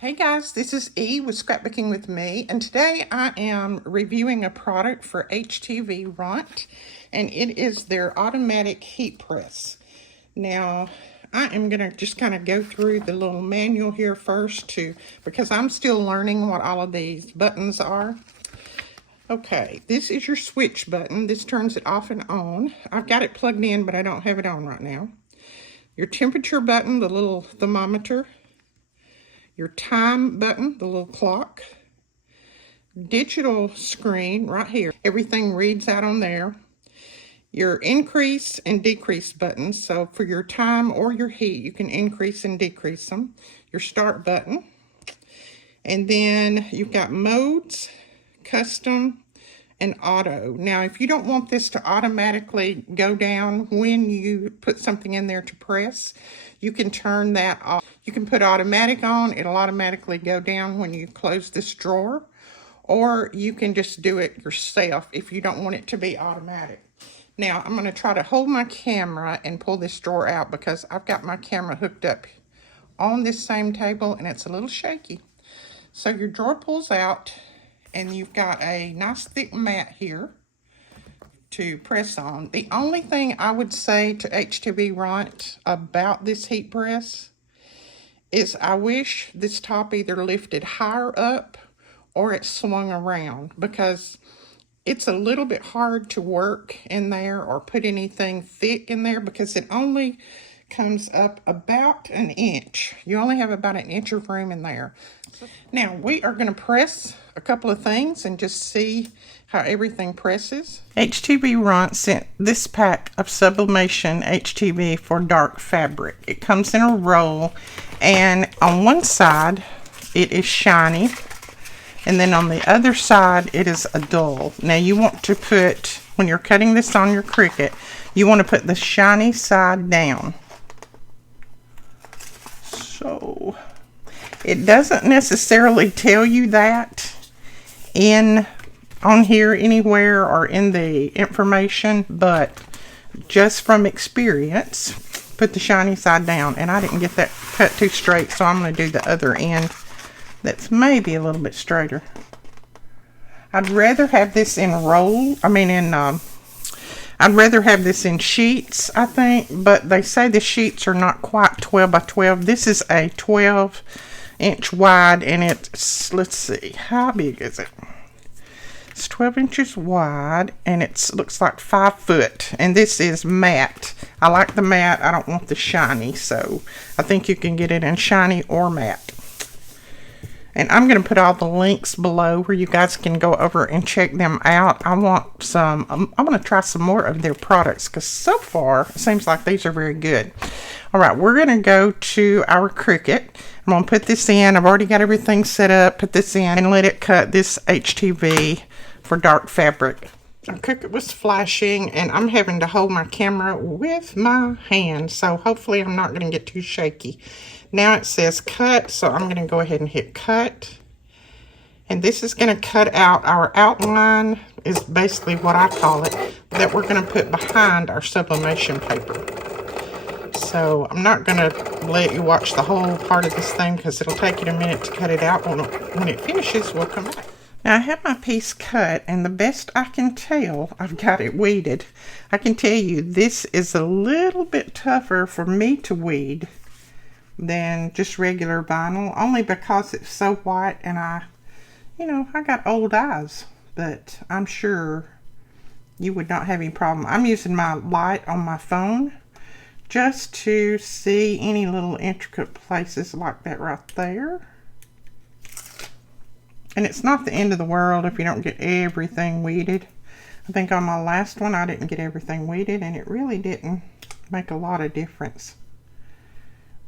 Hey guys, this is E with Scrapbooking with Me, and today I am reviewing a product for HTVRONT, and it is their automatic heat press. Now, I am going to just kind of go through the little manual here first because I'm still learning what all of these buttons are. Okay, this is your switch button. This turns it off and on. I've got it plugged in, but I don't have it on right now. Your temperature button, the little thermometer. Your time button, the little clock. Digital screen right here. Everything reads out on there. Your increase and decrease buttons. So for your time or your heat, you can increase and decrease them. Your start button. And then you've got modes, custom, and auto. Now, if you don't want this to automatically go down when you put something in there to press, you can turn that off. You can put automatic on. It'll automatically go down when you close this drawer. Or you can just do it yourself if you don't want it to be automatic. Now, I'm going to try to hold my camera and pull this drawer out because I've got my camera hooked up on this same table and it's a little shaky. So your drawer pulls out and you've got a nice thick mat here to press on. The only thing I would say to HTVRONT about this heat press is I wish this top either lifted higher up or it swung around, because it's a little bit hard to work in there or put anything thick in there because it only comes up about an inch. You only have about an inch of room in there. Now we are going to press a couple of things and just see how everything presses. HTVRONT sent this pack of sublimation HTV for dark fabric. It comes in a roll, and on one side it is shiny, and then on the other side it is a dull. Now you want to put, when you're cutting this on your Cricut, you want to put the shiny side down. So it doesn't necessarily tell you that on here anywhere or in the information, but just from experience, put the shiny side down. And I didn't get that cut too straight, so I'm going to do the other end that's maybe a little bit straighter. I'd rather have this in I'd rather have this in sheets, I think, but they say the sheets are not quite 12 by 12. This is a 12-inch wide, and it's, let's see, how big is it? It's 12 inches wide, and it looks like 5 foot, and this is matte. I like the matte. I don't want the shiny, so I think you can get it in shiny or matte. And I'm going to put all the links below where you guys can go over and check them out. I'm going to try some more of their products because so far it seems like these are very good. All right, we're going to go to our Cricut. I'm going to put this in. I've already got everything set up. Put this in and let it cut this HTV for dark fabric. Our Cricut was flashing, and I'm having to hold my camera with my hand, so hopefully I'm not going to get too shaky. Now it says cut, so I'm going to go ahead and hit cut. And this is going to cut out our outline, is basically what I call it, that we're going to put behind our sublimation paper. So I'm not going to let you watch the whole part of this thing because it'll take you a minute to cut it out. When it finishes, we'll come back. Now I have my piece cut, and the best I can tell, I've got it weeded. I can tell you this is a little bit tougher for me to weed than just regular vinyl, only because it's so white, and I got old eyes, but I'm sure you would not have any problem. I'm using my light on my phone just to see any little intricate places like that right there. And it's not the end of the world if you don't get everything weeded. I think on my last one I didn't get everything weeded, and it really didn't make a lot of difference.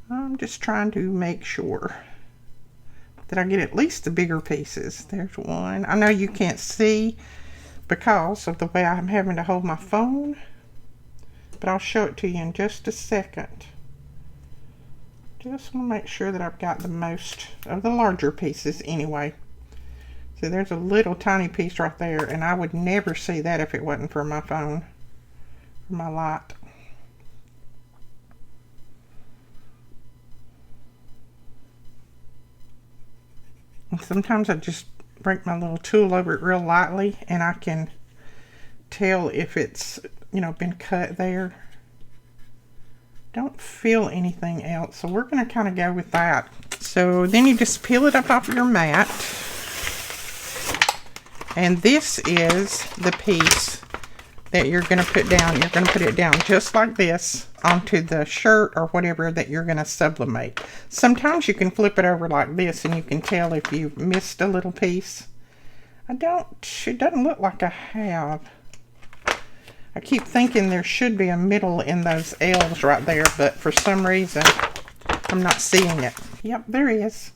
I'm just trying to make sure that I get at least the bigger pieces. There's one. I know you can't see because of the way I'm having to hold my phone, but I'll show it to you in just a second. Just want to make sure that I've got the most of the larger pieces anyway. See, there's a little tiny piece right there, and I would never see that if it wasn't for my phone, for my light. And sometimes I just break my little tool over it real lightly and I can tell if it's, you know, been cut there. Don't feel anything else, so we're going to kind of go with that. So then you just peel it up off your mat, and this is the piece that you're going to put down. You're going to put it down just like this onto the shirt or whatever that you're going to sublimate. Sometimes you can flip it over like this and you can tell if you've missed a little piece. It doesn't look like I have. I keep thinking there should be a middle in those L's right there, but for some reason I'm not seeing it. Yep, there is.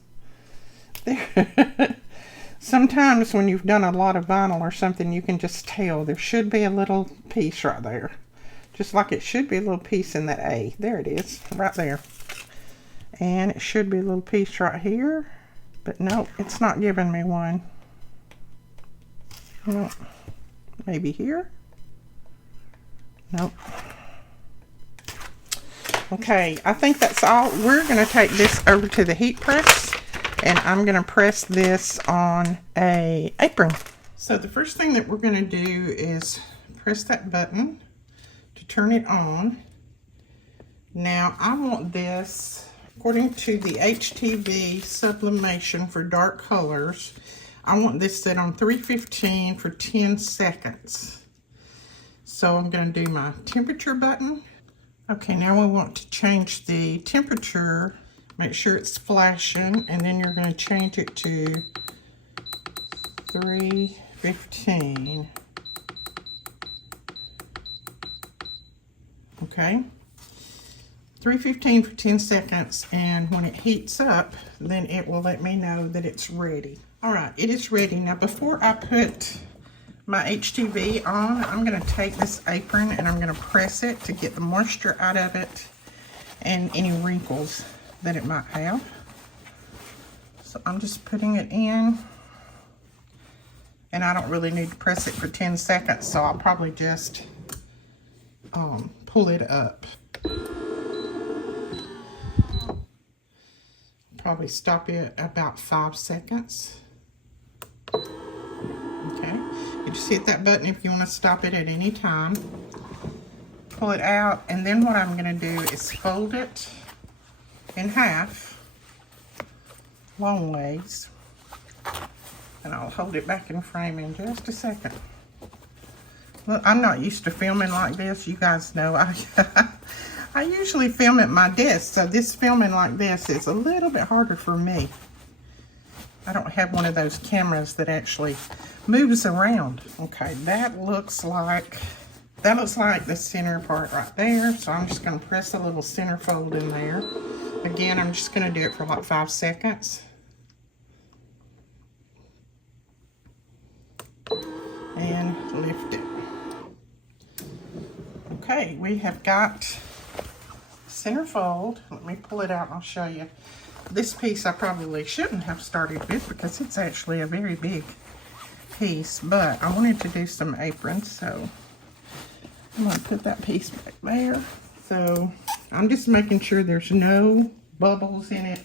There. Sometimes when you've done a lot of vinyl or something, you can just tell there should be a little piece right there. Just like it should be a little piece in that A. There it is, right there. And it should be a little piece right here, but no, it's not giving me one. No, maybe here. Nope. Okay, I think that's all. We're going to take this over to the heat press, and I'm going to press this on a apron. So the first thing that we're going to do is press that button to turn it on. Now I want this, according to the HTV sublimation for dark colors, I want this set on 315 for 10 seconds. So I'm going to do my temperature button. Okay, now we want to change the temperature. Make sure it's flashing, and then you're going to change it to 315. Okay, 315 for 10 seconds, and when it heats up, then it will let me know that it's ready. All right, it is ready. Now before I put my HTV on, I'm going to take this apron and I'm going to press it to get the moisture out of it and any wrinkles that it might have. So I'm just putting it in, and I don't really need to press it for 10 seconds, so I'll probably just pull it up. Probably stop it about 5 seconds. Okay, you just hit that button if you want to stop it at any time. Pull it out, and then what I'm going to do is fold it in half, long ways, and I'll hold it back in frame in just a second. Look, I'm not used to filming like this. You guys know I usually film at my desk, so this filming like this is a little bit harder for me. I don't have one of those cameras that actually moves around. Okay, that looks like the center part right there. So I'm just going to press a little center fold in there. Again, I'm just going to do it for like 5 seconds. And lift it. Okay, we have got center fold. Let me pull it out and I'll show you. This piece I probably shouldn't have started with because it's actually a very big piece, but I wanted to do some aprons, so I'm going to put that piece back there. So I'm just making sure there's no bubbles in it,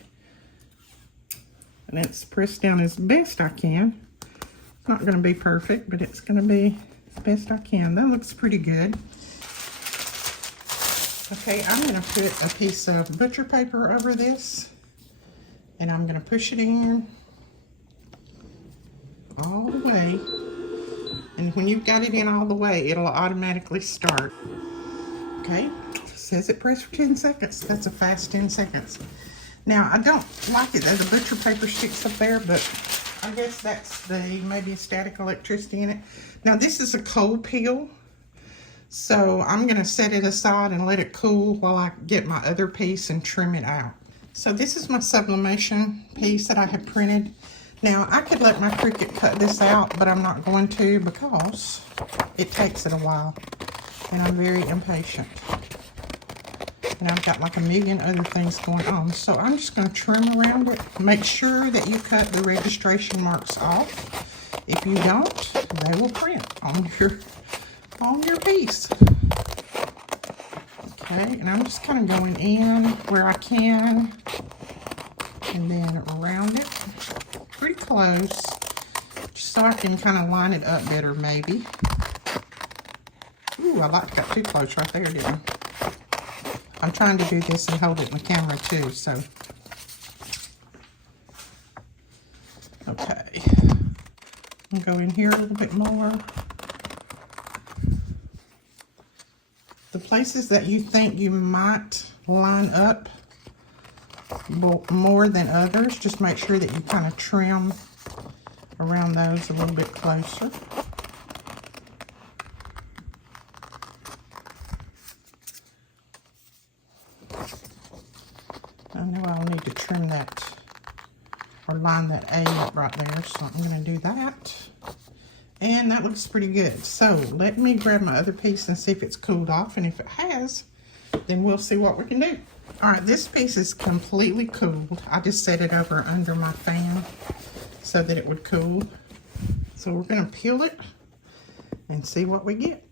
and it's pressed down as best I can. It's not going to be perfect, but it's going to be as best I can. That looks pretty good. Okay, I'm going to put a piece of butcher paper over this, and I'm going to push it in all the way. And when you've got it in all the way, it'll automatically start. Okay, it says it pressed for 10 seconds. That's a fast 10 seconds. Now, I don't like it that the butcher paper sticks up there, but I guess that's maybe static electricity in it. Now, this is a cold peel, so I'm going to set it aside and let it cool while I get my other piece and trim it out. So this is my sublimation piece that I have printed. Now, I could let my Cricut cut this out, but I'm not going to because it takes it a while, and I'm very impatient. And I've got like a million other things going on. So I'm just going to trim around it. Make sure that you cut the registration marks off. If you don't, they will print on your piece. Okay, and I'm just kind of going in where I can and then around it. Pretty close, just so I can kind of line it up better, maybe. Ooh, I like got too close right there, didn't I? I'm trying to do this and hold it in the camera too, so. Okay. I'll go in here a little bit more. The places that you think you might line up more than others, just make sure that you kind of trim around those a little bit closer. I know I'll need to trim that or line that A up right there, so I'm going to do that. And that looks pretty good. So let me grab my other piece and see if it's cooled off, and if it has, then we'll see what we can do. All right, this piece is completely cooled. I just set it over under my fan so that it would cool. So we're going to peel it and see what we get.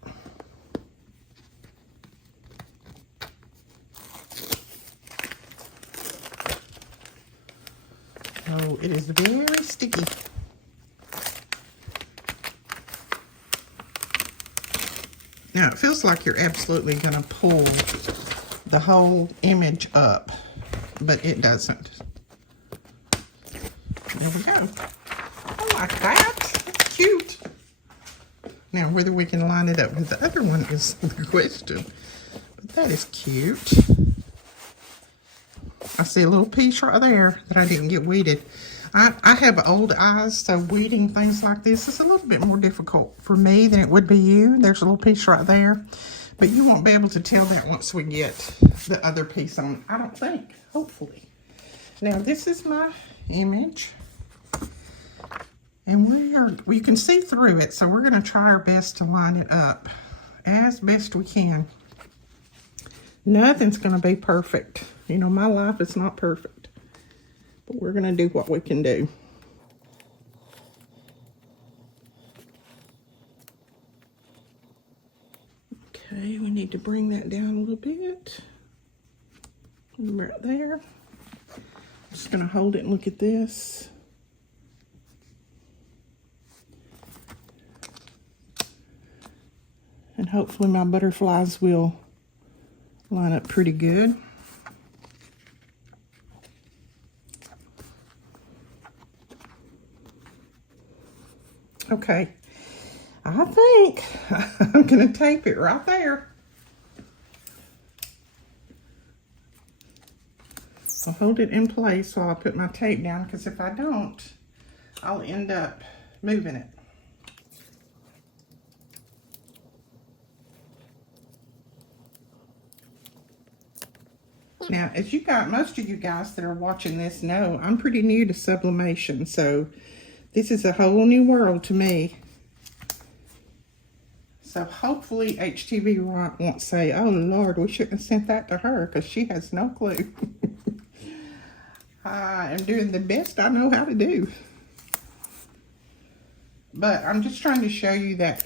Oh, it is very sticky. Now, it feels like you're absolutely going to pull the whole image up, but it doesn't. There we go. I like that. That's cute. Now, whether we can line it up with the other one is the question. But that is cute. I see a little piece right there that I didn't get weeded. I have old eyes, so weeding things like this is a little bit more difficult for me than it would be you. There's a little piece right there, but you won't be able to tell that once we get the other piece on, I don't think, hopefully. Now, this is my image, and we can see through it, so we're going to try our best to line it up as best we can. Nothing's going to be perfect. You know, my life is not perfect. But we're going to do what we can do. Okay, we need to bring that down a little bit. Right there. I'm just going to hold it and look at this. And hopefully my butterflies will line up pretty good. Okay, I think I'm going to tape it right there. I'll hold it in place while I put my tape down, because if I don't, I'll end up moving it. Now, as you got, most of you guys that are watching this know, I'm pretty new to sublimation, so this is a whole new world to me. So hopefully HTVRONT won't say, oh Lord, we shouldn't have sent that to her, because she has no clue. I am doing the best I know how to do. But I'm just trying to show you that,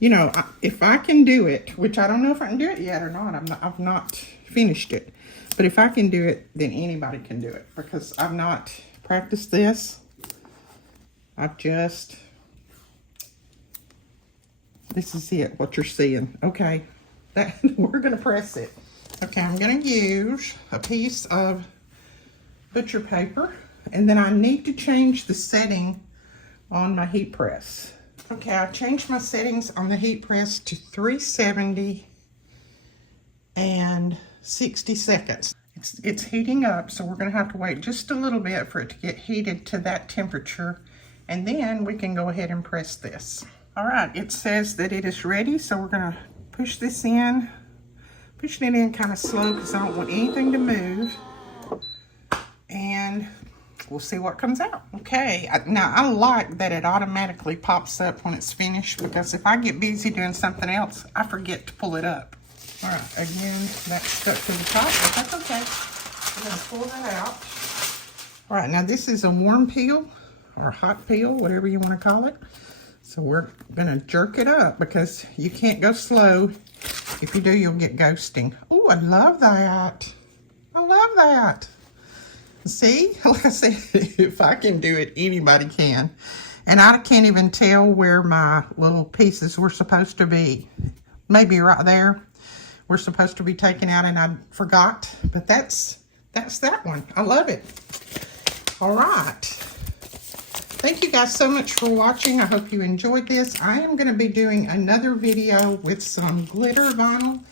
you know, if I can do it, which I don't know if I can do it yet or not. I've not finished it. But if I can do it, then anybody can do it, because I've not practiced this. This is it, what you're seeing. Okay, we're gonna press it. Okay, I'm gonna use a piece of butcher paper, and then I need to change the setting on my heat press. Okay, I changed my settings on the heat press to 370 and 60 seconds. It's heating up, so we're gonna have to wait just a little bit for it to get heated to that temperature. And then we can go ahead and press this. All right, it says that it is ready, so we're gonna push this in. Pushing it in kind of slow because I don't want anything to move. And we'll see what comes out. Okay, now I like that it automatically pops up when it's finished, because if I get busy doing something else, I forget to pull it up. All right, again, that's stuck to the top, but that's okay. We're gonna pull that out. All right, now this is a warm peel, or hot peel, whatever you want to call it. So we're gonna jerk it up, because you can't go slow. If you do, you'll get ghosting. Oh, I love that. I love that. See, like I said, if I can do it, anybody can. And I can't even tell where my little pieces were supposed to be. Maybe right there. We're supposed to be taken out and I forgot. But that's that one. I love it. All right. Thank you guys so much for watching. I hope you enjoyed this. I am going to be doing another video with some glitter vinyl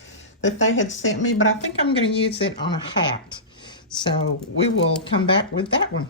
that they had sent me, but I think I'm going to use it on a hat. So we will come back with that one.